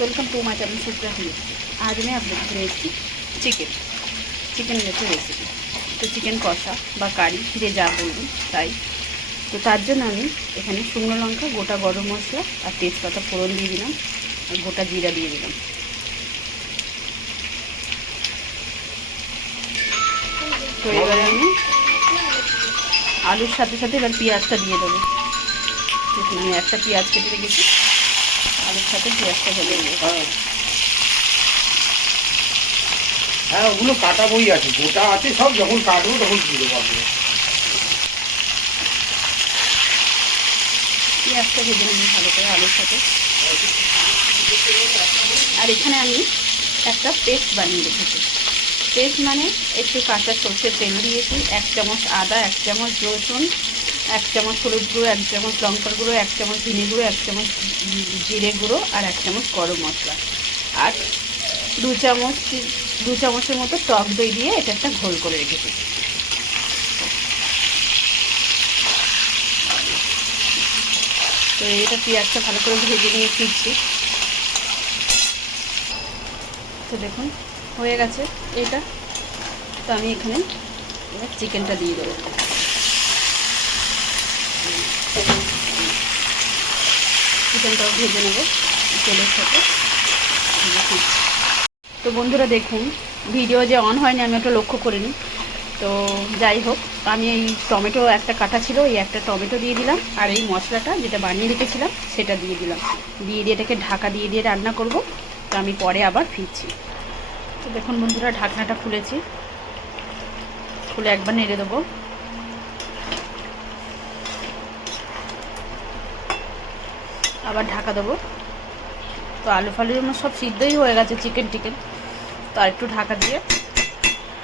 Welcome to my channel Supriya Hindi. आज मैं आप लोगों को चिकेन জাতীয় রেসিপি। তো চিকেন কষা বা কারি যে যা বলবেন তাই। তো তার জন্য আমি এখানে শুকনো লঙ্কা, গোটা গরম মশলা আর তেজপাতা ফোড়ন দিয়ে দিলাম, আর গোটা জিরা দিয়ে দিলাম। তো এবারে আমি আলুর সাথে সাথে এবার পেঁয়াজটা দিয়ে দেবো। দেখুন আমি একটা পেঁয়াজ কেটে রেখেছি, আলুর সাথে পেঁয়াজটা ঢেলে দেবো। হ্যাঁ, ওগুলো কাটা বই আছে, গোটা আছে সব, যখন কাটবো তখন দিয়ে দেবো। পেঁয়াজটা ভেজে নেব ভালো করে আলুর সাথে। আর এখানে আমি একটা পেস্ট বানিয়ে রেখেছি। পেস্ট মানে একটু কাঁচা সরষের তেল দিয়েছি, 1 চামচ আদা, 1 চামচ রসুন, 1 চামচ হলুদ গুঁড়ো, 1 চামচ লঙ্কার গুঁড়ো, 1 চামচ ধনে গুঁড়ো, 1 চামচ জিরে গুঁড়ো আর 1 চামচ গরম মশলা আর 2 চামচের মতো টক দই দিয়ে এটা একটা ঘোল করে রেখেছি। তো এটা পেঁয়াজটা ভালো করে ভেজে নিয়ে ফিরছি। তো দেখুন হয়ে গেছে এটা। তো আমি এখানে এবার চিকেনটা দিয়ে দেবো। চিকেনটাও ভেজে নেব তেলের সাথে। তো বন্ধুরা দেখুন, ভিডিও যে অন হয়নি আমি ওটা লক্ষ্য করিনি। তো যাই হোক, আমি এই টমেটো একটা কাটা ছিল, এই একটা টমেটো দিয়ে দিলাম, আর এই মশলাটা যেটা বানিয়ে রেখেছিলাম সেটা দিয়ে দিলাম। দিয়ে এটাকে ঢাকা দিয়ে রান্না করব। তো আমি পরে আবার ফিরছি। তো দেখুন বন্ধুরা, ঢাকনাটা খুলেছি, খুলে একবার নেড়ে দেবো। আবার ঢাকা দেবো। তো আলু ফালু আমার সব সিদ্ধই হয়ে গেছে, চিকেন টিকেন। তো আর একটু ঢাকা দিয়ে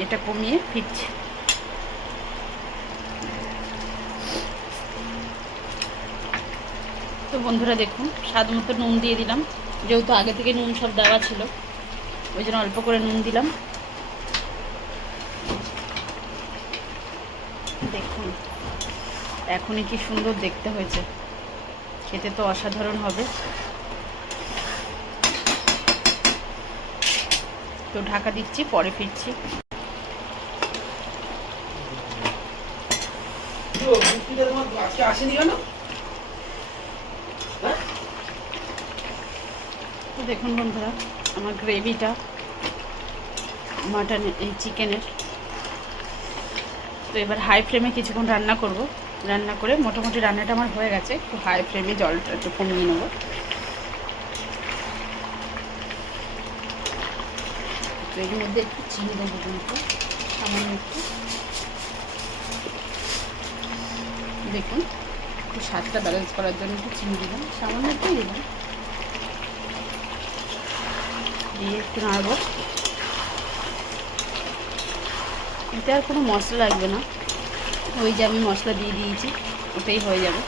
এটা কমিয়ে ফিরছি। তো বন্ধুরা দেখুন, স্বাদ মতো নুন দিয়ে দিলাম, যেহেতু আগে থেকে নুন সব দেওয়া ছিল ওই জন্য অল্প করে নুন দিলাম। দেখুন এখনই কি সুন্দর দেখতে হয়েছে, খেতে তো অসাধারণ হবে। তো ঢাকা দিচ্ছি, পরে ফিরছি। তো দেখুন বন্ধুরা, আমার গ্রেভিটা মাটন এই চিকেনের। তো এবার হাই ফ্লেমে কিছুক্ষণ রান্না করব। রান্না করে মোটামুটি রান্নাটা আমার হয়ে গেছে। একটু হাই ফ্লেমে জলটা একটু কমিয়ে নেব। তো এর মধ্যে একটু চিনি দেবো, কিন্তু সামান্য একটু। দেখুন একটু স্বাদটা ব্যালেন্স করার জন্য একটু চিনি দিলাম, সামান্য একটু দিলাম। দিয়ে একটু নাড়ব। এতে আর কোনো মশলা লাগবে না, ওই যে আমি মশলা দিয়ে দিয়েছি ওটাই হয়ে যাবে।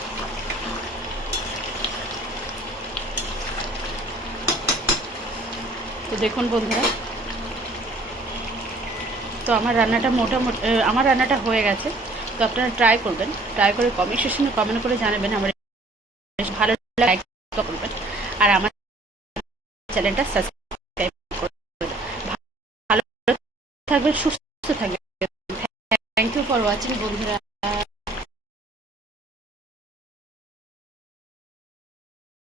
তো দেখুন বন্ধুরা, তো আমার রান্নাটা হয়ে গেছে। তো আপনারা ট্রাই করবেন, ট্রাই করে কমেন্ট সেকশনে কমেন্ট করে জানাবেন। আমার বেশ ভালো লাইক করবেন আর আমার চ্যানেলটা সাবস্ক্রাইব করবেন। ভালো থাকবেন, সুস্থ থাকবেন। থ্যাংক ইউ ফর ওয়াচিং বন্ধুরা।